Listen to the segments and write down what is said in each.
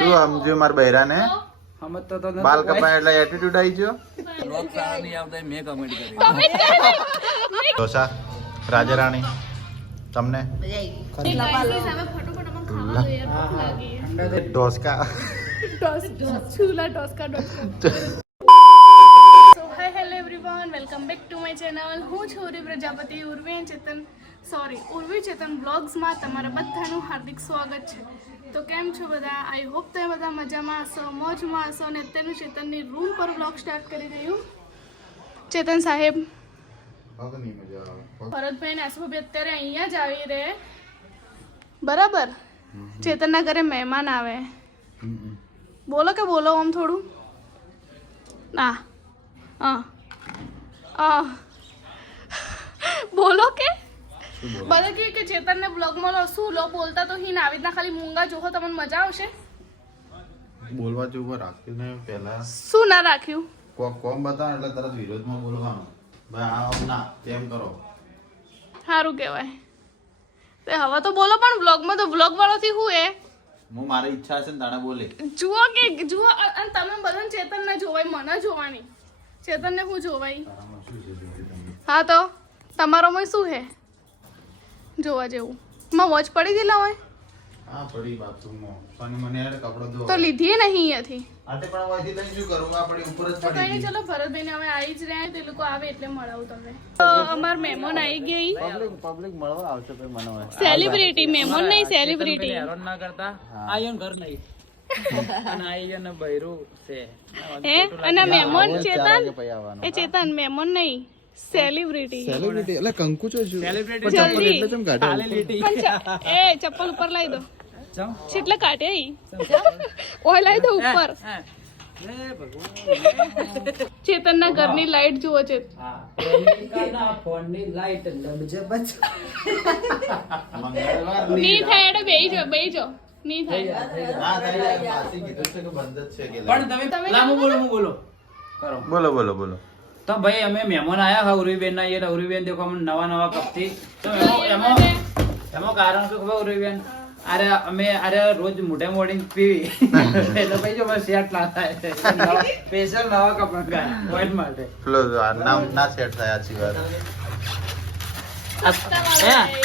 શું સમજ્યું મારા બૈરાને બાલ કપાય એટલે એટીટ્યુડ આવી ગયો. ઢોસા રાજારાણી તમને ઢોસકા hello everyone, welcome back to my channel. હું છું ઉર્વી પ્રજાપતિ. ઉર્વી ચેતન બ્લોગ્સમાં તમારા બધાનું હાર્દિક સ્વાગત છે. તો કેમ છો બધા? આઈ હોપ તમે બધા મજામાં હશો, મોજમાં હશો. અને અત્યારનું ચેતનની રૂમ પર બ્લોગ સ્ટાર્ટ કરી રહ્યું. ચેતન સાહેબ, ભરતભાઈ ને આસુભાઈ અત્યારે અહીંયા જ આવી રહે, બરાબર? ચેતનના ઘરે મહેમાન આવે. બોલો કે બોલો આમ થોડું ના બોલો કે બધા કે ચેતનને બ્લોગમાં શું લો બોલતા તો હિન આવી રીતના ખાલી મૂંગા જોહો તમને મજા આવશે. બોલવા જેવું રાખ્યું ને પહેલા શું ના રાખ્યું? કોમ બતાવે એટલે તરત વિરોધમાં બોલવાનું. ભાઈ આમ ના તેમ કરો. સારું કહેવાય. તે હવે તો બોલો, પણ બ્લોગમાં તો બ્લોગ વાળોથી શું એ હું મારી ઈચ્છા છે ને તાણે બોલે. જુઓ અને તમે બધાને ચેતન ને જોવાય, મને જોવાની. ચેતન ને શું જોવાય? હા તો તમારોમાં શું હે જોવા જેવું? માં વોચ પડી ગયેલા હોય હા પડી બાથરૂમમાં. પણ મને યાર કપડો ધો તો લીધી નહીં અહીંયાથી. આતે પણ વાયથી તઈ શું કરું? આ પડી ઉપર જ તો પડી કઈ ગઈ. ચલો ભરતભાઈ ને હવે આવી જ રહ્યા, તે લોકો આવે એટલે મળાવું તમે. તો અમાર મહેમાન આવી ગઈ. પબ્લિક મળવા આવશે ભાઈ મને હવે. સેલિબ્રિટી મહેમાન નહીં, સેલિબ્રિટી. હેરાન ના કરતા. આયન ઘર નહીં. અને આયન બૈરું છે. હે અને મહેમાન ચેતન, એ ચેતન મહેમાન નહીં, સેલિબ્રિટી. સેલિબ્રિટી એટલે કંકુ છો છું. સેલિબ્રિટી જલ્દી એટલે ચમ કાઢે? એ ચપ્પલ ઉપર લાવી દો. છેટલે કાઢે ઓય લાવી દો ઉપર. ચેતનના ઘરની લાઈટ જુઓ છે. ફોનની લાઈટ લબજે બચ. ની થાય એટલે બેહી જાઓ. ની થાય. ના તારી પાસી કીધું છે કે બંધ જ છે કે પણ તમે લામો બોલો કરો. બોલો તો ભાઈ અમે મહેમાન આયા હા ઉર્વીબેન ના. એ ઉર્વીબેન દેખો અમને નવા કપથી. તો એમાં કારણ શું ખબર ઉર્વીબેન? અરે રોજ મોઢે મોડી પીવી એટલે ભાઈ જો મારે સેટ ના થાય. સ્પેશિયલ નવા કપડા ગાય પોઈન્ટ માટે. પેલો નામ ના સેટ થાય આછી વાત.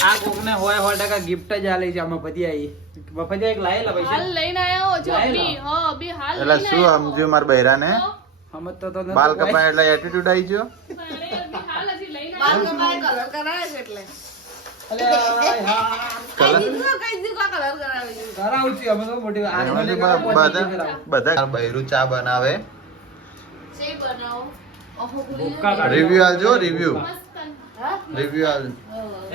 આ કોકને હોય 100% ગિફ્ટ જ આલી છે. આમાં બધી આવી બફાજી એક લાયેલા પૈસા હાલ લઈને આયો જો અભી. હા અભી હાલ એટલે લઈને શું સમજ્યું મારા બૈરાને સમજતો તો બાલ કપાય એટલે એટીટ્યુડ આવી ગયો. હાલ હજી લઈને બાલ કપાય કલર કરાવે છે એટલે બધા બૈરું ચા બનાવે. સે બનાવો રિવ્યુ આલજો. રિવ્યુ આલ.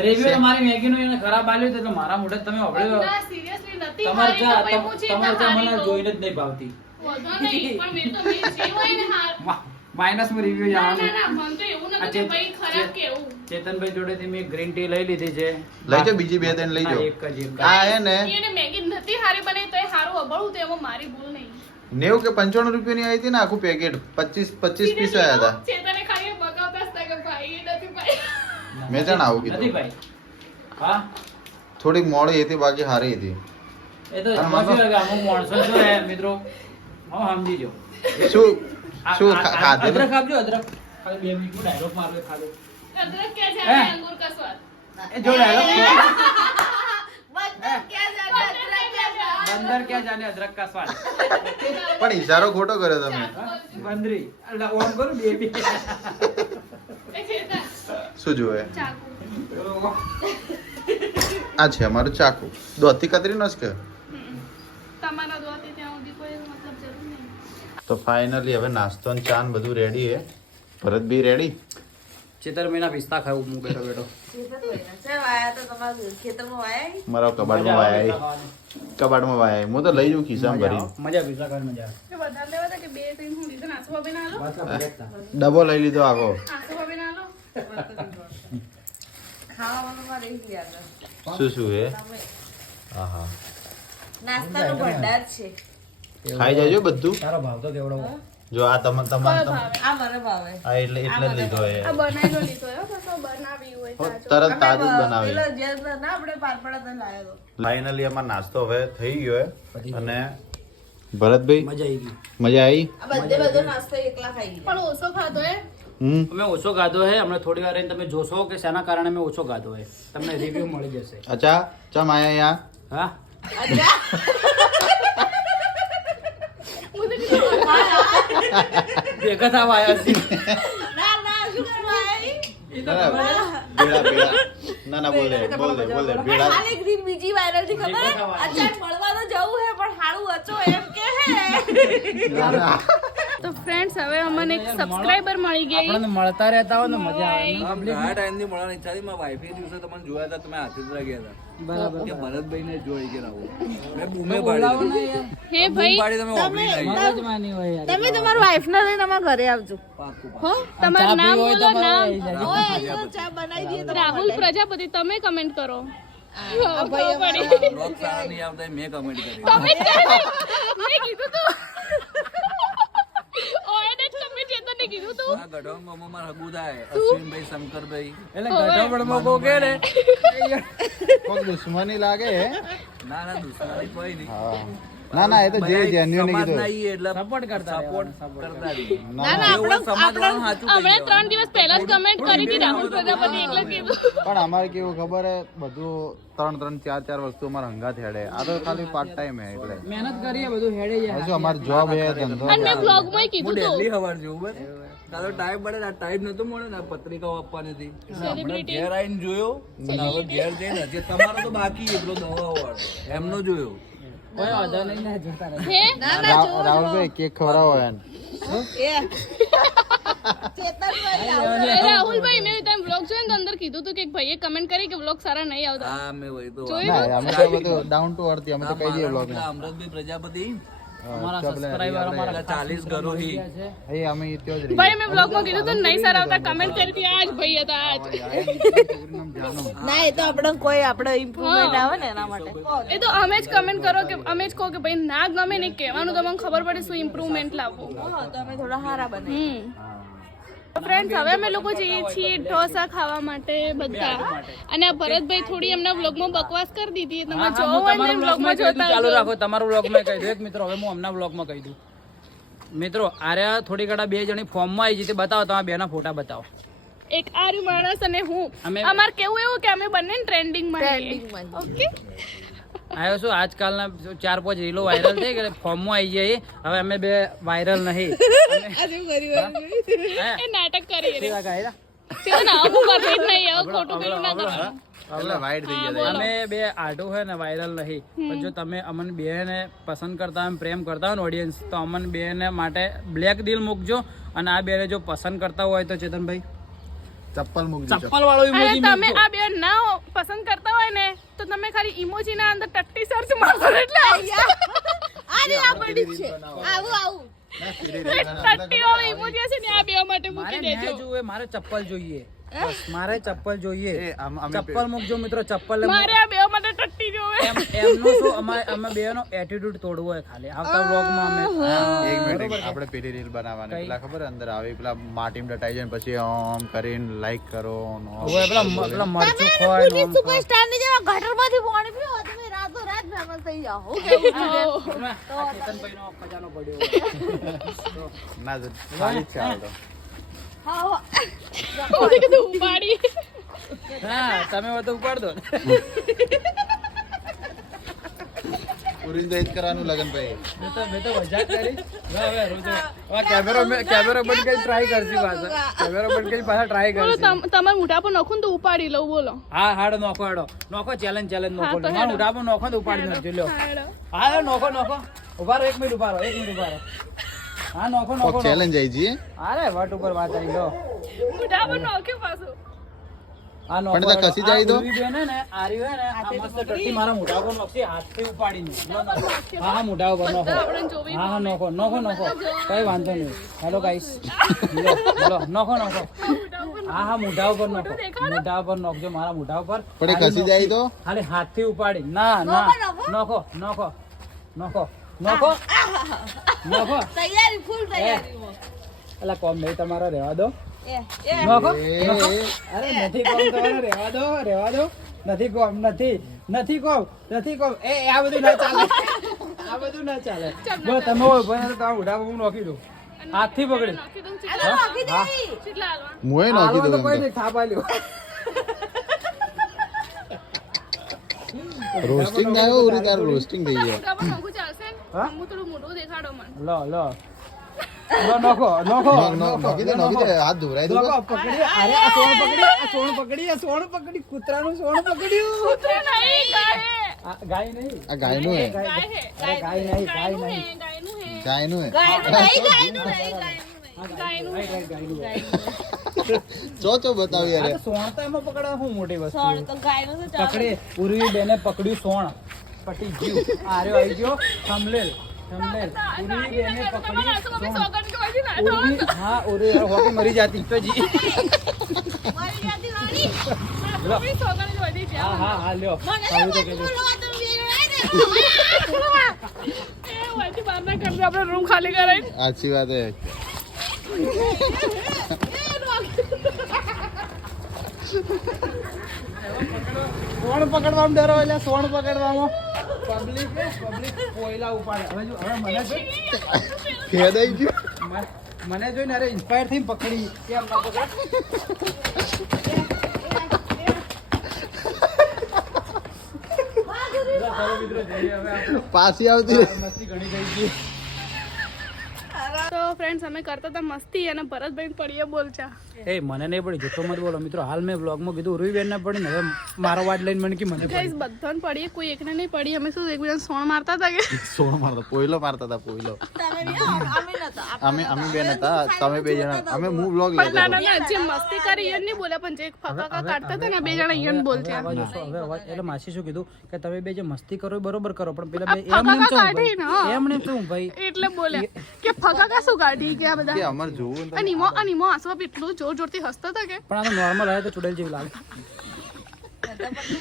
રિવ્યુ તમારી મેગી નું એને ખરાબ આલ્યું એટલે મારા મોઢે તમે ઓબળ્યો. ના સિરિયસલી નથી તમારે હારી તો ભાઈ પૂછી મને તમારી તો જોઈને જ નહીં ભાવતી. વધો નહીં, પણ મેં તો મેં જે હોય ને હાર માઇનસ માં રિવ્યુ ના જવાનું. મન તો એવું નથી કે ભાઈ ખરાબ કેવું. ચેતનભાઈ જોડેથી મેં ગ્રીન ટી લઈ લીધી છે. લઈ જાઓ બીજી બે ત્રણ લઈ હા, જાઓ. એક જ. આ હે ને એને મેગી નથી હારી બની તો એ હારું અબળું, તો એમાં મારી ભૂલ નહીં. 90 કે 95 રૂપિયાની આવી હતી ને આખું પેકેટ. 25 પીસ આયા હતા. ચેતને ખાલી બગાવતા હતા કે ભાઈ એ નથી ભાઈ. મેં જાણ આવું નથી કીધું. ભાઈ. હા થોડીક મોડી હતી બાકી સારી હતી. એ તો સમજી લાગે અમુક માણસો શું હે મિત્રો, હા સમજીજો. શું ખાધે અદરક આપજો. અદરક ખાલી 2 મિનિટ ડાયલોગ મારવે ખાધો. અદરક કે છે હે? અંગૂર કા સ્વાદ. એ જો ડાયલોગ બંદર ક્યાં બંદર ક્યાં જાને જાને અદરક કા સ્વાદ. પણ ઈશારો ખોટો કર્યો તમે. બંદરી એટલે ઓન કરું બેબી. એ ચેતન શું જોવે? ચાકુ. આ છે અમારું ચાકુ. દોથી કતરી નસ કે તમારા દોતી ત્યાં સુધી કોઈ મતલબ જરૂર નહીં. તો ફાઇનલી હવે નાસ્તો ને ચા ને બધું રેડી હે. ભરત બી રેડી. ચેતર મહિના પિસ્તા ખાવું હું બેઠો છે વાયા તો તમારા ખેતરમાં વાયા મારા કબાડમાં વાયા. કબાડમાં વાયા. હું તો લઈ જઉં ખિસ્સામાં ભરી. મજા પિસ્તા ખાવાની મજા કે વધારે લેવા હતા કે બે ત્રણ હું લીધો આસુ ભાભી ના આલો. આવે. ડબો લઈ લીધો આખો. આસુ ભાભી ના આલો. ખાવાનું માં રહી ગયા શું હે? હા હા નાસ્તાનો ભંડાર છે. ખાઈ જાજો બધું. તારો ભાવ તો કેવડો. જો આ કયો ભાવે? આ મને ભાવે. આ એટલે જ લીધો હે. આ બનાવેલો લીધો હે, બસ બનાવી હોય તાજો. તરત તાજું જ બનાવી. પેલો જે ના આપણે પારપડા તો લાયો તો. ફાઇનલી અમાર નાસ્તો હવે થઈ ગયો હે અને ભરતભાઈ મજા આવી ગઈ. મજા આવી? આ બધો નાસ્તો એકલા ખાઈ ગયા. પણ ઓછો ખાધો હે. અમે ઓછો ખાધો હે. હમણાં થોડી વાર રહીને તમે જોશો કે શાના કારણે મેં ઓછો ખાધો હે. તમને રિવ્યુ મળી જશે. અચ્છા ચમ આયા યા? હા ભેગા થવા આવ્યા છીએ. ના શું કરવા આવી? બેડા બેડા ના ના બોલે બેડા ખાલી ગ્રીન બીજી વાયરલ થી ખબર હે? અચાનક મળવા તો જવું હે પણ હારું અચો એમ કે હે. ના, ના. તો ફ્રેન્ડ્સ હવે અમને એક સબસ્ક્રાઇબર મળી ગઈ. આપણને મળતા રહેતા હોય ને મજા આવે ને. આ ટાઈમથી મળવાની ઈચ્છા હતી. મારા વાઈફે દિવસે તમને જોયા હતા, તમે હાથીદરા ગયા હતા. બરાબર. કે ભરતભાઈને જોઈ કે આવું. મેં બૂમે પાડી. હે ભાઈ પાડી તમે ઓફરી નહીં. મગજમાં નહીં હોય યાર. તમે તમારા વાઈફ ને લઈને અમારા ઘરે આવજો. પાક્કું. હો તમારું નામ હોય બોલો તો નામ. ઓય અહીંયા ચા બનાવી દઈએ તો રાહુલ પ્રજાપતિ તમે કમેન્ટ કરો. ભાઈ અમારા બ્લોગ સારા નહીં આવતા એ મેં કમેન્ટ કરી. કમેન્ટ કરી મેં કીધું તું ઓય ને તમે ચેતનને કીધું તું આ ગઢવાણ મામા મારા હગુ થાય અશ્વિનભાઈ શંકરભાઈ. એટલે ગઢામણમાં કોક હે ને કોક દુશ્મની લાગે હે? ના ના દુશ્મની કોઈ નહીં. હા. ના ના એ તો જે જેન્યુઅલી સમાજના કીધું. ઈ એટલે સપોર્ટ કરતા સપોર્ટ કરતા રહીએ. ના ના એવું હોય સમાજવાળાનું સાચું કહી હમણાં દેવાનું. 3 દિવસ પહેલા જ કમેન્ટ કરી હતી રાહુલ પ્રજાપતિ એટલે કીધું. પણ અમારે કેવું ખબર હે બધું 3 4 વસ્તુ અમારે હંગાત હેડે. આ તો ખાલી પાર્ટ ટાઈમ હે એટલે મહેનત કરીએ બધું હેડે જાય. હજુ અમાર જોબ હે ધંધો અને મેં બ્લોગ માં હું કીધું તું ડેલી હવાર જોઉં બસ. તારો ટાઈમ મળે ને આ ટાઈમ નતો મળે ને આ પત્રિકાઓ આપવાની હતી. હમણાં ઘેર આવીને જોયો અને હવે ઘેર જઈને હજી તમારો તો બાકી એટલો દવા વાળો એમનો જોયો. કોઈ વાંધો નહીં ને જોતા રહે. હે રાહુલભાઈ કેક ખવડાવો એને. રાહુલભાઈ મેં તમે બ્લોગ જોયો ને તો અંદર કીધું તું કે એક ભાઈએ કમેન્ટ કરી કે બ્લોગ સારા નહીં આવતા. હા મેં વહી તો ના અમે તો બધું ડાઉન ટુ અર્થ અમે તો કહી દઈએ બ્લોગ પેલા અમૃતભાઈ પ્રજાપતિ અમારા સબસ્ક્રાઇબર અમારા પેલા 40 ઘરો હી એ અમે ત્યો જ રહી. ભાઈ મેં બ્લોગ માં કીધું તું નહીં સારા આવતા કમેન્ટ કરી હતી આજ ભાઈ હતા આજ. ના એ તો આપણે કોઈ આપણે ઇમ્પ્રુવમેન્ટ આવે ને એના માટે એ તો અમે જ કમેન્ટ કરો કે અમે જ કહો કે ભાઈ ના ગમે ને કહેવાનું તમને ખબર પડે શું ઇમ્પ્રુવમેન્ટ લાવવું. હા તો અમે થોડા સારા બને ફ્રેન્ડ્સ હવે અમે લોકો જઈએ છીએ ઢોસા ખાવા માટે બધા અને આ ભરતભાઈ થોડી એમના વ્લોગમાં બકવાસ કરી દીધી તમે હા, જોવો હું હોય ને તમારા વ્લોગમાં vlogમાં કહી દઉં, જોતા ચાલુ આવજો. રાખો તમારા વ્લોગમાં કહી દઉં. એક મિત્રો હવે હું હમણાં વ્લોગમાં કહી દઉં. મિત્રો આર્યા થોડી ઘણા બે જણી ફોર્મમાં આવી છે તે બતાવો તમારા બેના ફોટા બતાવો. એક આર્ય માણસ અને હું અમે- અમાર કેવું એવું કે અમે બંને ટ્રેન્ડિંગમાં Trendingમાં ઓકે આવ્યો શું આજકાલના 4-5 રીલો વાયરલ થઈ ગઈ ફોર્મમાં આવી જાય હવે અમે બે વાયરલ નહીં. હે? એ નાટક કરી રે કેવા ગાયરા? ચલો ના આવું કરતી જ નહીં આવું ખોટું પેલું ના કરવાનું. એટલે વાઈટ થઈ ગયા અમે બે આટો હે ને વાયરલ નહીં પણ જો તમે અમન બે ને પસંદ કરતા હોય પ્રેમ કરતા હોય ઓડિયન્સ તો અમન બે ને માટે બ્લેક દિલ મૂકજો અને આ બે ને જો પસંદ કરતા હોય તો ચેતનભાઈ ચપ્પલ મૂકજો. ચપ્પલ વાળો અને ઇમોજી તમે આ બે ના પસંદ કરતા હોય ને તો તમે ખાલી ઇમોજી ના અંદર ટટ્ટી સર્ચ મારશો એટલે આવશે. આને આ પડી છે આવું આવું ટટ્ટી વાળો ઇમોજી હશે ને આ બે માટે મારે મૂકી ન્યાય દેજો. જોઈએ મારે ચપ્પલ જોઈએ બસ મારે ચપ્પલ જોઈએ એ અમે ચપ્પલ મૂકજો મિત્રો ચપ્પલ મારે આ બે માટે ટટ્ટી જોવે. એમનો શું અમે બેનો એટીટ્યુડ તોડવો હોય ખાલી આવતા વ્લોગમાં અમે એક મિનિટ આપણે પેલી રીલ બનાવવાની પેલા ખબર અંદર આવી પેલા માટીમ દટાઈ જાય ને પછી આમ કરીને લાઈક કરો ને આમ. હવે પેલા મરચું ખવાય ને આમ સુપરસ્ટાર ની જેવા ગટરમાંથી પાણી પીવો તમે રાતો રાત ફેમસ થઈ જાઓ હું કેવું છે ખવાય. આ ચેતનભાઈનો ખજાનો પડ્યો ના જ ખાલી જ છે હાલ તો. ઓલી કીધું ઉપાડી. હા તમે હોય તો ઉપાડ દો પૂરી દઈ જ કરવાનું લગન ભાઈ. મેં તો મજાક કરી હવે કેમેરો બંધ કરી ટ્રાય કરશું પાછા કેમેરો બંધ કરી પાછા ટ્રાય બોલો કરશું તમારા મોઢા પર નખું ને તો ઉપાડી લઉં બોલો. હા હાડો નોખો ચેલેન્જ નોખો હા, તો મારા હેડો. મોઢા પર નોખો તો ઉપાડી નાખજો લ્યો હાલો. હા નોખો ઉભા રહો 1 મિનિટ ઉભા રહો હા નોખો કોક ચેલેન્જ આવી જઈએ અરે વટ ઉપર વાત આવી લો મોઢા પર નખ્યું પાછું. આ નોખો પણ તો કસી જાય તો? આ ઉર્વી બેન હે ને આરી હે ને આ મસ્ત ટટ્ટી મારા મોઢા પર નોખશે હાથથી ઉપાડીને હા મોઢા ઉપર નોખો આપણે જોવી હા નોખો કઈ વાંધો નહીં હેલો ગાઈસ લો નોખો હા મોઢા ઉપર નોખો મોઢા ઉપર નોખજો મારા મોઢા ઉપર પણ એ કસી જાય તો ખાલી હાથથી ઉપાડી ના નોખો તૈયારી ફૂલ તૈયારી એટલે કોમ નહીં તમારો રહેવા દો એ એ નોખો એ અરે નથી કોમ તમારે રહેવા દો નથી કોમ એ આ બધું ના ચાલે આ બધું ના ચાલે ચાલ, જો તમે હોય ભાઈ તો ઉડા હું નોખી દઉં હાથથી પકડી નાખી દઉં અરે નાખી દે કેટલા હાલવા મુએ નોખી દઉં કોઈ નહીં થાપ આલ્યો રોસ્ટિંગ ના આવ્યો ઉરી તાર રોસ્ટિંગ થઈ ગયો મોટામાં નોખું ચાલશે ને? હા? હું થોડું મોટું દેખાડો મને લો લો લો નોખો નોખો નોખી દે હાથ ધોરાઈ દો નોખો પકડી અરે આ સોણ પકડી કૂતરાનું સોણ પકડ્યું કૂતરો નહીં, ગાય હે. આ ગાય નહીં આ ગાયનું હે ગાય હે. અરે ગાય નહીં ગાયનું હે, ગાયનું હે. ગાયનું હે ગાયનું હે. ચો બતાવી આ યાર તો સોણ તો એમાં પકડવા શું મોટી વસ્તુ સોણ તો ગાયનું તો ચાલે. પકડી ઉર્વી બેને પકડ્યું સોણ પટી ગયું આર્યો આવી ગયો થંબનેલ ઉર્વી બેને તમારા પકડ્યું હાથમાં સોણ. સોગંદ કહેવાય છે ને, ઉર્વી હા ઉર્વી હોકી મરી જાતી તો જી મારી જાતી વાળી. મમ્મી સોગંદ કહેવાય છે, હા હા હા લ્યો મને આવું તો તો કહેજો. બોલવા તમે બે જણા ને. એ હોયથી બહાર ના કરજો, આપણે રૂમ ખાલી કરાવી. સાચી વાત હે સોણ પકડવામાં ડરો એટલે સોણ પકડવામાં પબ્લિક કોયલા ઉપાડે હવે મને જોઈ ખેદાઈ ગયો મને જોઈને અરે ઇન્સ્પાયર થઈને પકડી કેમ ના પકડ પાછી આવતી મસ્તી ઘણી થઈ ગઈ તો ફ્રેન્ડ્સ અમે કરતા હતા મસ્તી અને ભરતભાઈ પડીએ બોલચા. એ મને નહીં પડી જતો મત બોલો મિત્રો હાલ મેં બ્લોગમાં કીધું ઉર્વીબેન ના પડી ને હવે મારો વાટ લઈને મને કે મને ગાઈસ બધાને પડીએ, કોઈ એકને નહીં પડી. અમે શું એકબીજાને સોણ મારતા હતા કે સોણ મારતો પોઈલો મારતા હતા પોઈલો તમે બી અમે નતા. અમે બે નતા તમે બે જણા અમે હું બ્લોગ પણ લેતો ના ના ના, જે મસ્તી કરી એ નહીં બોલ્યા, પણ જે ફકાકા કાઢતા હતા ને બે જણા અહીંયા બોલતા. હવે અવાજ એટલે માસી શું કીધું કે તમે બે જે મસ્તી કરો એ બરોબર કરો પણ પેલા બે આ એમ નેમ ફકાકા શું કાઢી ને, હા. એમ નેમ શું ભાઈ એટલે બોલ્યા કે ફકાકા શું કાઢી કે આ કે બધા. અમાર જોવું ને અને ઈમો આસવા એટલું જોર જોરથી હસતા હતા કે પણ આ તો નોર્મલ આવે તો ચુડેલ જેવી લાગે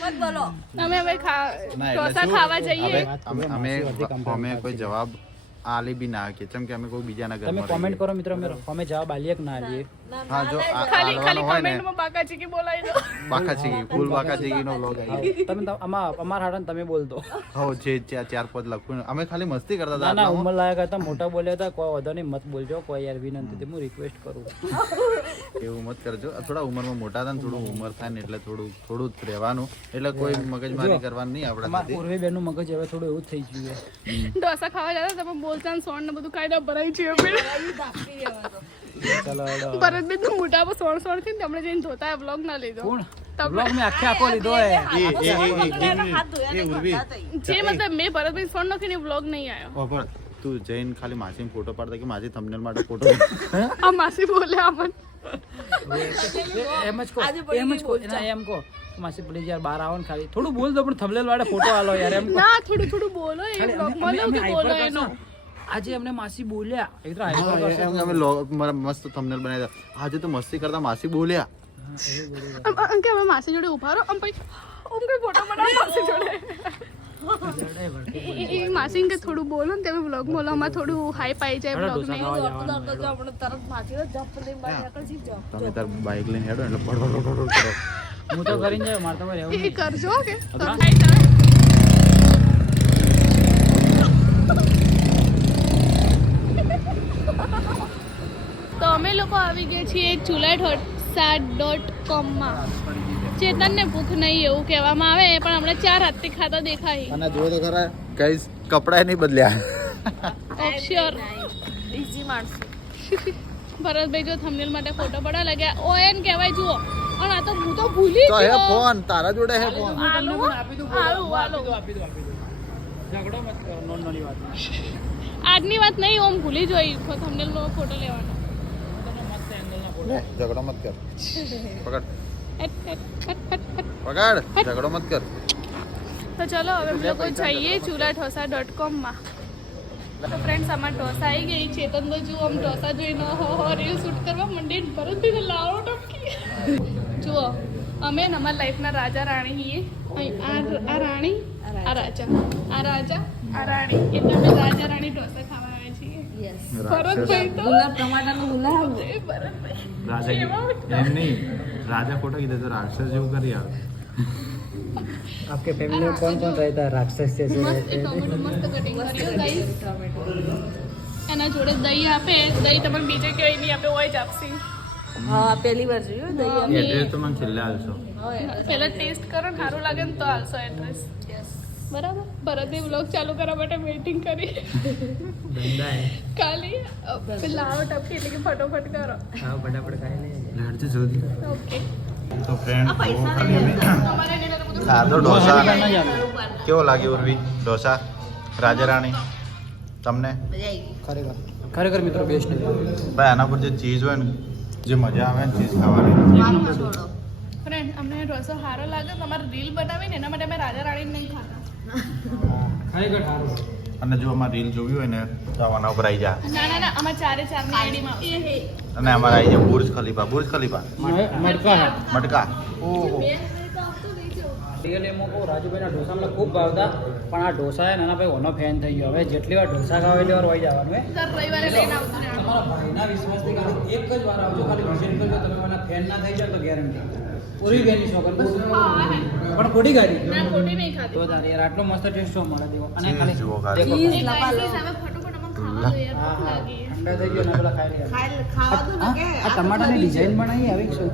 મત બોલો. અમે હવે ના, એટલે ઢોસા શું? ખાવા જઈએ. હવે અમે કોઈ જવાબ આલી બી ના કે કેમ કે અમે કોઈ બીજાના તમે ઘરમાં કોમેન્ટ રહીએ. કરો મિત્રો અમે જવાબ આલીએ કે ના આલીએ હા જો ખાલી આલવાનો હોય ને કમેન્ટમાં બાકાજી કે બોલાવી દો. બાકા ચીકી ફૂલ બાકા ચીકી નો બ્લોગ આવી તમે અમાર હાડન તમે બોલ દો હો જે ચાર પદ લખું અમે ખાલી મસ્તી કરતા ના હતા ના ઉંમર લાયક હતા મોટા બોલ્યા હતા કોઈ વધો નહીં મત બોલજો કોઈ યાર વિનંતી હું રિક્વેસ્ટ કરું એવું મત કરજો થોડા ઉંમરમાં મોટા હતા ને થોડું ઉંમર થાય ને એટલે થોડું જ રહેવાનું એટલે કોઈ મગજમારી કરવાની નહીં આપણા અમાર સાથે ઉર્વી બેનનું મગજ હવે થોડું એવું જ થઈ ગયું છે ઢોસા ખાવા જતા તમે બોલતા ને સોણ ને બધું ખાઈ દો ભરાઈ છીએ અમે. ચાલો હેડો. ભરતભાઈ તો મોટા પર સોણ થી ને તમને જઈને ધોતા બ્લોગ ના લીધો. કોણ તમે- બ્લોગ મેં આખો લીધો હે હાથ ધોયા ને કરતા હતા. જે મતલબ મેં ભરતભાઈ સોણ નાખીને બ્લોગ નહીં આવ્યો. પણ તું જઈને ખાલી માસીને ફોટો પાડતા કે માસી થંબનેલ માટે ફોટો આ માસી બોલે અમન. એમ જ કહો ના એમ કહો માસી પ્લીઝ યાર બહાર આવો ને ખાલી થોડું બોલ દો પણ થંબનેલ વાળે ફોટો આલો યાર એમ કહો. ના થોડું થોડું બોલો એ ખાલી બ્લોગ અમે- માં અમે કે બોલો hyper એનો. કરશું. આજે અમને માસી બોલ્યા એ તો hyper હા, કરશે. એમ કે અમે મસ્ત થંબનેલ બનાવ્યા હતા. આજે તો મસ્તી કરતા માસી બોલ્યા આમ કે હવે માસી જોડે ઉભા રહો આમ પછી આમ કઈ ફોટો બનાવો માસી જોડે. એ માસી કે થોડું બોલો ને તમે બ્લોગ બોલો અમારે થોડું હાઈપ આવી જાય બ્લોગ ને. દોડતો જો આપણે તરત માથીનો જપ લઈને બહાર નીકળી જઈએ. તમે તાર બાઇક લઈને હેડો એટલે બડ કરો હું તો કરીને જાય મારે તમારે રહેવું એ નહીં. કરજો કે હા. તો અમે લોકો આવી ગયા છીએ chulathotsa.com માં. ચેતનને ભૂખ નહીં એવું કહેવામાં આવે પણ હમણાં 4 હાથથી ખાતા દેખાય. અને જો તો ખરા ગાઈસ કપડા નહીં બદલ્યા ઓફશ્યોર Easy માણસો. ભરતભાઈ જો થંબનેલ માટે ફોટો પડવા લાગ્યા ઓએન કહેવાય જુઓ. અને આ તો હું તો ભૂલી તો હે ગયો. ફોન તારા જોડે હે ફોન આલુ આપી દઉં, આલુ બોલો. આલુ. આપી દો ઝઘડો મત કરો નાની વાત આજની વાત નહીં ઓમ ભૂલી જોઈ થંબનેલ નો ફોટો લેવાનો. લે ઝઘડો મત કર પકડ હટ, હટ, હટ, હટ, હટ. પકડ ઝઘડો મત કર તો ચલો હવે અમે લોકો જઈએ chulathotsa.com માં. તો ફ્રેન્ડ્સ અમાર ઢોસા આવી ગઈ. ચેતન તો જુઓ આમ ઢોસા જોઈને રીલ શૂટ કરવા માંડી ને ભરતભાઈને લાવો ટપકી. જુઓ અમે ને અમારા લાઈફના રાજા રાણી છીએ. અહીં આ રાણી આ રાજા આ રાજા આ રાણી એટલે અમે રાજા રાણી ઢોસા ખાવા આવ્યા છીએ. Yes. ભરતભાઈ તો ગુલાબ ટમાટાનો ગુલાબ. એ ભરતભાઈ રાજા એમ નહીં રાજા ખોટો કીધો તો રાક્ષસ જેવું કરી આવે आपके फैमिली में कौन कौन रहता है राक्षस जैसे મસ્ત रहते हैं ટોમેટો મસ્ત કટિંગ કર્યું ગાઈસ એના જોડે દહીં આપે દહીં તમને બીજે ક્યાંય નહીં આપે હોય જ આપશે હા પહેલી વાર જોયું દહીં એડ્રેસ તો મને છેલ્લે આવશો પહેલા ટેસ્ટ કરો ને સારું લાગે ને તો આલશો એડ્રેસ બરાબર ભરતભાઈ વ્લોગ ચાલુ કરવા માટે વેઇટિંગ કરી धंधा है ખાલી લાવો ટપકી એટલે કે ફટોફટ કરો हाँ फटाफट खाए नहीं લેડજો જલ્દી ઓકે તો ફ્રેન્ડ ખાલી અમે તમારે એને તો બધું સાદો ઢોસા કેવો લાગ્યો ઉર્વી ઢોસા રાજારાણી તમને खरेखर खरेखर मित्रों बेस्ट है ભાઈ આના પર જે ચીઝ હોય ને જે મજા આવે ને ચીઝ ખાવાની ફ્રેન્ડ અમને ઢોસો સારો લાગે તમારે રીલ બનાવીને એના માટે અમે રાજા રાણી નહીં ખાતા खरेखर हारो અને જો અમારે રીલ જોવી હોય ને તો આના ઉપર આવી જા ના ના ના અમારે 4 ની આઈડીમાં અને અમારે આવી જાય બુર્જ ખલીફા मटका है મટકા ओहो रियल एमो को રાજુભાઈના ઢોસા મને ખૂબ ભાવતા પણ આ ઢોસા છે નાના ભાઈ ઓનો ફેન થઈ ગયો હવે જેટલી વાર ઢોસા ખાવ એટલી વાર વહી જવાનું હે દર રવિવારે લઈને આવતું ને તમારા ભાઈના વિશ્વાસથી ખાલી એક જ વાર આવજો ખાલી વિઝિટ કરજો તમે મને ફેન ના થઈ જાવ તો ગેરંટી પૂરી બેની શોકન પણ ખોટી ગાડી ના ખોટી નહીં તો ખાતી તારે યાર આટલો મસ્ત ટેસ્ટ જો મળે દેવો અને ચીઝ ખાલી જુઓ ખાલી. દેખો. ચીઝ એક લપા લો. ગાઈસ હવે ફટોફટ અમને ખાવા દો યાર ભૂખ લાગી ઠંડા થઈ ગયો ને પેલા ખાઈ લે ખાવા દો ને કે આ ટમાટાની ડિઝાઇન બનાવી આવી શું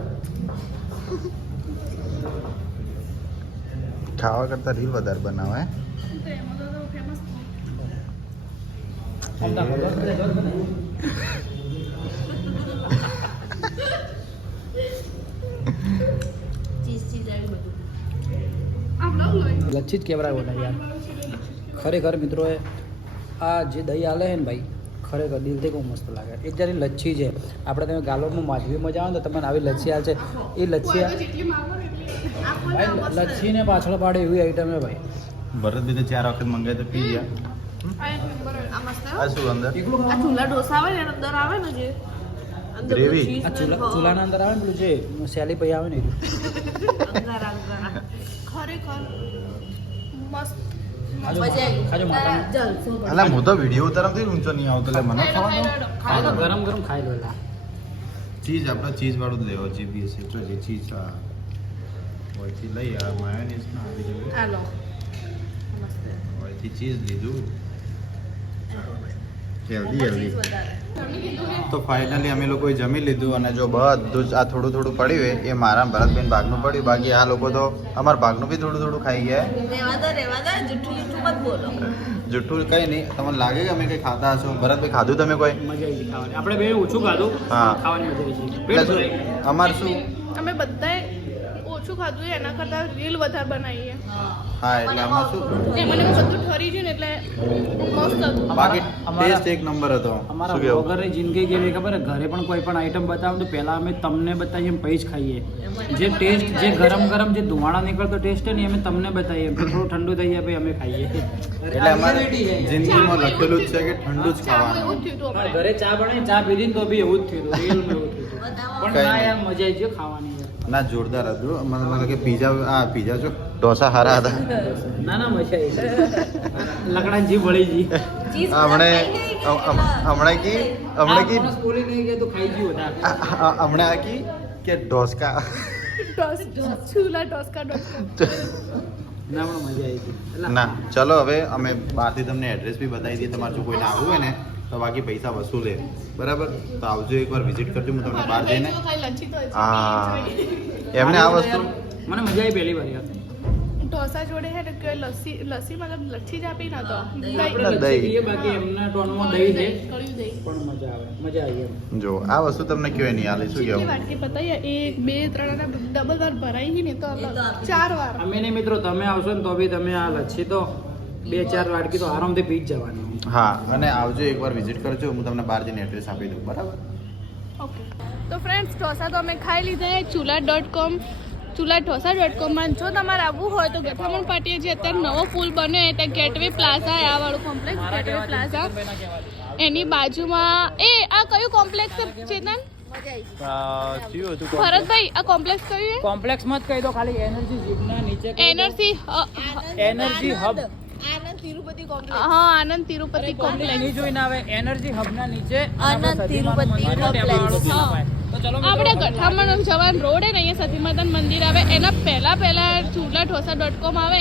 ખાવા કરતા રીલ વધારે બનાવે હે? તો એમાં તો ફેમસ ચીઝ આવી બધું આ બ્લોગ લોય લચ્છી જ કેવડાય બોલા યાર ખરેખર મિત્રોએ આ જે દહીં આલે છે ને ભાઈ ખરેખર દિલથી બહુ મસ્ત લાગે એક જ્યારે લચ્છી છે આપણે તમે ગાલોરમાં માધવીમાં જાઓ ને તો તમને આવી લચ્છી આલશે એ લચ્છી જેટલી માંગો ને એટલી ભાઈ લચ્છીને પાછળ પાડે એવી આઈટમ છે ભાઈ ભરતભાઈ તો 4 વખત મંગાય તો પી ગયા આ એક નંબર આ મસ્ત આ શું અંદર આ ચૂલા ઢોસા આવે ને એના અંદર આવે ને જે અંદર Gravy? cheese આ ને ચૂલાના અંદર આવે ને પેલું જે સેલી પૈ આવે ને એ અંદર. ખરેખર મસ્ત ખાજો મજા આવી. ખાજો માતા જલસો પણ. અલા હું તો વિડીયો તરફથી ઊંચો નહીં આવતો એટલે મને ખાવાનો ખાઈ લો ગરમ ગરમ ખાઈ લો એલા ચીઝ આપણે ચીઝ વાળું જ લેવો જે બી છે તો જે ચીઝ આ ઓયથી લઈ આ માયોનીઝ ના આવી ગયું આ લો મસ્ત ઓયથી ચીઝ લીધું જલ્દી જલ્દી વધારે તો ફાઇનલી અમે લોકોએ જમી લીધું અને જો બધું જ આ થોડું થોડું પડ્યું હોય એ મારા ભરતબેન ભાગનું પડ્યું બાકી આ લોકો તો અમારા ભાગનું બી થોડું થોડું ખાઈ ગયા રેવા દો જુઠ્ઠું જુઠ્ઠું મત બોલો જુઠ્ઠું કંઈ નહીં તમને લાગે કે અમે કંઈ ખાતા હશો ભરતભાઈ ખાધું તમે કોઈ મજા આવી ગઈ ખાવાની આપણે બે ઓછું ખાધું હા. ખાવાની મજા આવી ગઈ એટલે શું અમારે શું અમે બધાએ ઓછું ખાધું એના કરતા રીલ વધારે બનાવીએ હા એટલે આમાં શું એમાં ને એમાં બધું ઠરી ગયું ને એટલે મસ્ત હતું બાકી અમારા- ટેસ્ટ એક નંબર હતો અમારા શું કેવું બ્લોગરની જિંદગી કેવી ખબર છે? ઘરે પણ કોઈ પણ આઈટમ બતાવો તો પહેલા અમે તમને બતાવીએ એમ પછી જ ખાઈએ જે ટેસ્ટ જે ગરમ ગરમ જે ધુમાડા નીકળતો ટેસ્ટ છે ને એ અમે તમને બતાવીએ એમ થોડું ઠંડુ થઈ જાય પછી અમે ખાઈએ એટલે અમારે જિંદગીમાં લખેલું જ છે કે ઠંડુ જ ચામાં ખાવાનું એવું જ થયું હતું અમારા અમારે ઘરે ચા બનાવી ચા પીધી ને તો બી એવું જ થયું હતું રિયલમાં એવું થયું હતું. પણ કઈ ના નહીં. યાર મજા આવી ગઈ ખાવાની યાર. ના જોરદાર હતું મને લાગે કે પીઝા જો ઢોસા સારા હતા ના ના મજા આવી લકડા જી બળી જી ચીઝ હમણે હમણાં કી બોલી નહીં ગયા તો ખાઈ ગયું વધારે હમણાં આ કી કે ઢોસકા ચૂલા ટોસકા ડોસકા ના પણ મજા આવી ગઈ એટલે ના ચલો હવે અમે બહારથી તમને એડ્રેસ બી બતાવી દઈએ તમારે જો કોઈને આવવું હોય ને તો બાકી પૈસા વસૂલે બરાબર તો આવજો એકવાર વિઝિટ કરજો હું તમને બહાર જઈને ખાઈ લચ્છી તો હા એમને આ વસ્તુ મને મજા આવી પહેલી વાર યાર ઢોસા જોડે હે ને કે લસ્સી મતલબ લચ્છી જ આપી ના તો આપણે દહીં. લચ્છી પીએ, બાકી એમના ટોનમાં દહીં છે કળ્યું દહીં પણ મજા આવે મજા આવી એમ જો આ વસ્તુ તમને કહેવાય નહીં આલે શું કેટલી કહેવું વાટકી પતાઈએ 1 2 3 અને ડબલ વાર ભરાઈ ગઈ ને તો અલગ 4 વાર અમે નહીં મિત્રો તમે આવશો ને તો બી તમે આ લચ્છી તો 2-4 વાટકી તો આરામથી પી જ જવાની હા અને આવજો એકવાર વિઝિટ કરજો હું તમને બહાર જઈને એડ્રેસ આપી દઉં બરાબર ઓકે તો ફ્રેન્ડ્સ ઢોસા તો અમે ખાઈ લીધા ચૂલા.com ચૂલા.com જો તમારે આવવું હોય તો ગઠામણ પાટીએ જે અત્યારે નવો પુલ બન્યો છે ત્યાં ગેટવે પ્લાઝા આ વાળું કોમ્પ્લેક્સ ગેટવે પ્લાઝા એની બાજુમાં આ કયું કોમ્પ્લેક્સ છે ચેતન ભરતભાઈ આ કોમ્પ્લેક્સ કયું છે કોમ્પ્લેક્સ મત કહી દો ખાલી એનર્જી જીમના નીચે એનર્જી હબ આનંદ તિરુપતિ કોમ્પ્લેક્સ હા આનંદ તિરુપતિ કોમ્પ્લેક્સ નહીં જોઈને આવે એનર્જી હબના નીચે આનંદ તિરુપતિ કોમ્પ્લેક્સ. આપણે ગઠામણ જવાન રોડ હે ને અહીંયા સતી માતા મંદિર આવે એના પહેલા chuladosa.com આવે.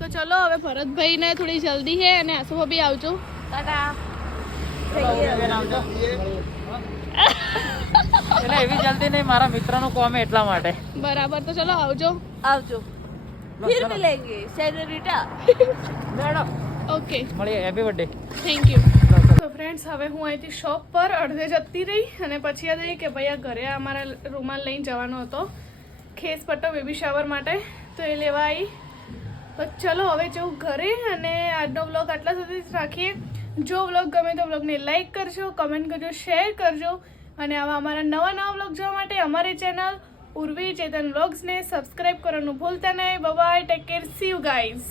તો ચલો હવે ભરતભાઈને થોડી જલ્દી હે અને આસુ બી આવજો. ટાટા. એટલે એવી જલ્દી નહીં, મારા મિત્રનું કોમ એટલા માટે. બરાબર, તો ચલો આવજો. આવજો. ફિર મિલેંગે સેનોરિટા. મેડમ ઓકે, મળીએ. Happy birthday. Thank you. તો ફ્રેન્ડ્સ, હવે હું અહીંથી શોપ પર અડધે જતી રહી અને પછી યાદ આવી કે ભાઈ આ ઘરે અમારા રૂમાલ લઈને જવાનો હતો ખેસ પટ્ટો બેબી શાવર માટે, તો એ લેવા આવી. તો ચલો હવે જવું ઘરે અને આજનો વ્લોગ આટલા સુધી જ રાખીએ. જો વ્લોગ ગમે તો વ્લોગને લાઈક કરજો, કમેન્ટ કરજો, શેર કરજો અને આવા અમારા નવા વ્લોગ જોવા માટે અમારી ચેનલ ઉર્વી ચેતન વ્લોગ્સને સબસ્ક્રાઈબ કરવાનું ભૂલતા નહીં. Bye bye, take care, C you guys.